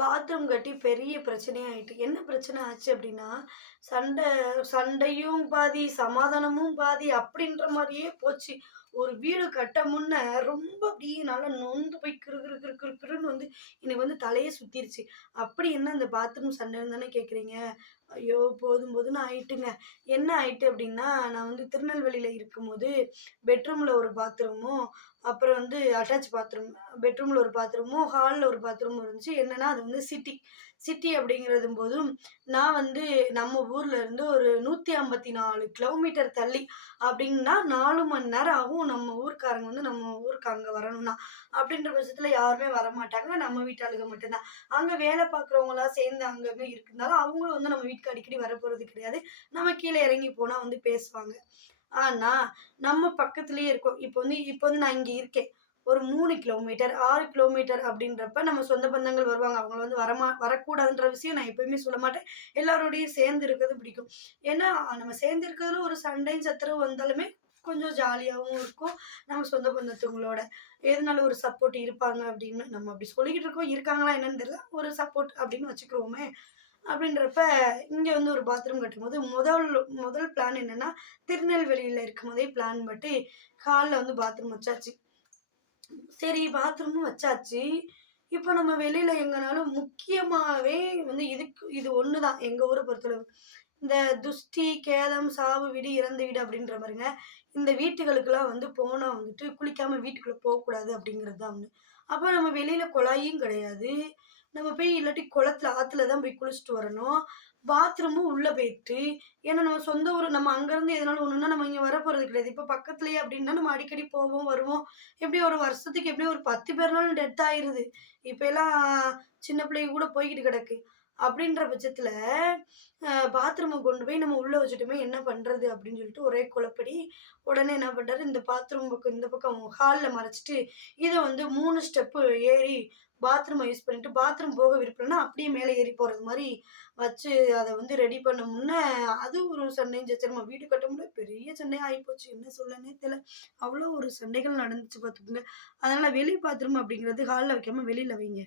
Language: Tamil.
பாத்ரூம் கட்டி பெரிய பிரச்சனையாயிட்டு. என்ன பிரச்சனை ஆச்சு அப்படின்னா சண்டை சண்டையும் பாதி, சமாதானமும் பாதி அப்படின்ற மாதிரியே போச்சு. ஒரு வீடு கட்ட முன்ன ரொம்ப அப்படியே நல்லா நொந்து போய் கிரு கிரு கிரு கிரு கிறுன்னு வந்து எனக்கு வந்து தலையே சுத்திருச்சு. அப்படி என்ன அந்த பாத்ரூம் சண்டைன்னு தானே கேட்குறீங்க? ஐயோ! போதும் போதும்னு ஆயிட்டுங்க. என்ன ஆயிட்டு அப்படின்னா நான் வந்து திருநெல்வேலியில் இருக்கும்போது, பெட்ரூமில் ஒரு பாத்ரூமும், அப்புறம் வந்து அட்டாச் பாத்ரூம். பெட்ரூமில் ஒரு பாத்ரூமும், ஹாலில் ஒரு பாத்ரூமும் இருந்துச்சு. என்னென்னா அது வந்து சிட்டி. சிட்டி அப்படிங்கிறது போதும், நான் வந்து நம்ம ஊரில் இருந்து ஒரு 154 கிலோமீட்டர் தள்ளி. அப்படின்னா நாலு மணி நேரம் ஆகும் நம்ம ஊருக்காரங்க வந்து நம்ம ஊருக்கு அங்க வரணும்னா. அப்படின்ற பட்சத்தில் யாருமே வரமாட்டாங்க. நம்ம வீட்டாளுக மட்டும்தான் அங்கே அங்க வேலை பார்க்குறவங்கலாம் சேர்ந்து அங்கங்க இருக்குனாலும் அவங்களும் வந்து நம்ம வீட்டுக்கு அடிக்கடி வரப்போறது கிடையாது. நம்ம கீழே இறங்கி போனா வந்து பேசுவாங்க. ஆனா, நம்ம பக்கத்துலேயே இருக்கோம். இப்போ வந்து இப்போ வந்து நான் இங்க இருக்கேன். ஒரு மூணு கிலோமீட்டர், ஆறு கிலோமீட்டர் அப்படின்றப்ப நம்ம சொந்த பந்தங்கள் வருவாங்க. அவங்கள வந்து வரமா வரக்கூடாதுன்ற விஷயம் நான் எப்பயுமே சொல்ல மாட்டேன். எல்லாரோடையும் சேர்ந்து இருக்கிறது பிடிக்கும். ஏன்னா, நம்ம சேர்ந்து இருக்கிறதுல ஒரு சண்டையும், சத்திரம் வந்தாலுமே கொஞ்சம் ஜாலியாகவும் இருக்கும். நம்ம சொந்த பந்தத்துவங்களோட எதுனாலும் ஒரு சப்போர்ட் இருப்பாங்க அப்படின்னு நம்ம அப்படி சொல்லிக்கிட்டு இருக்கோம். இருக்காங்களா என்னன்னு தெரியல. ஒரு சப்போர்ட் அப்படின்னு வச்சுக்கிறோமே அப்படின்றப்ப இங்கே வந்து ஒரு பாத்ரூம் கட்டும்போது முதல் முதல் பிளான் என்னன்னா, இருக்கும் இருக்கும்போதே பிளான் பட்டு காலில் வந்து பாத்ரூம் வச்சாச்சு. சரி பாத்ரூமும் வச்சாச்சு. இப்போ நம்ம வெளியில் எங்கனாலும் முக்கியமாகவே வந்து இதுக்கு இது ஒன்று தான் எங்கள் ஊரை பொறுத்தளவு. இந்த துஷ்டி, கேதம், சாவு வீடு, இறந்த வீடு அப்படின்ற மாதிரிங்க இந்த வீட்டுகளுக்கெல்லாம் வந்து போனால் வந்துட்டு குளிக்காமல் வீட்டுக்குள்ளே போகக்கூடாது அப்படிங்கிறது தான் ஒன்று அப்போ நம்ம வெளியில் குழாயும் கிடையாது. நம்ம போய் இல்லாட்டி குளத்துல, ஆற்றுல தான் போய் குளிச்சுட்டு வரணும். பாத்ரூமும் உள்ளே போயிட்டு ஏன்னா நம்ம சொந்த ஊர் நம்ம அங்கேருந்து எதனால ஒன்றுனா நம்ம இங்கே வரப்போகிறது கிடையாது. இப்போ பக்கத்துலேயே அப்படின்னா நம்ம அடிக்கடி போவோம், வருவோம். எப்படியும் ஒரு வருஷத்துக்கு எப்படியும் ஒரு 10 பேர்னாலும் டெத் ஆயிருது. இப்போ எல்லாம் சின்ன பிள்ளைங்க கூட போய்க்கிட்டு கிடக்கு. அப்படின்ற பட்சத்தில் பாத்ரூமை கொண்டு போய் நம்ம உள்ள வச்சுட்டோமே என்ன பண்றது? அப்படின்னு சொல்லிட்டு ஒரே குழப்படி. உடனே என்ன பண்றாரு, இந்த பாத்ரூம் பக்கம் இந்த பக்கம் ஹாலில் மறைச்சிட்டு இதை வந்து மூணு ஸ்டெப்பு ஏறி பாத்ரூமை யூஸ் பண்ணிட்டு, பாத்ரூம் போக விருப்பம்னா அப்படியே மேலே ஏறி போறது மாதிரி வச்சு அதை வந்து ரெடி பண்ண முன்னே அது ஒரு சண்டையும் நம்ம வீடு கட்ட முடியாது பெரிய சண்டையாக ஆகிப்போச்சு என்ன சொல்லனே தெரியல. அவ்வளோ ஒரு சண்டைகள் நடந்துச்சு பார்த்துக்குங்க அதனால வெளி பாத்ரூம் அப்படிங்கிறது ஹாலில் வைக்காம வெளியில் வைங்க.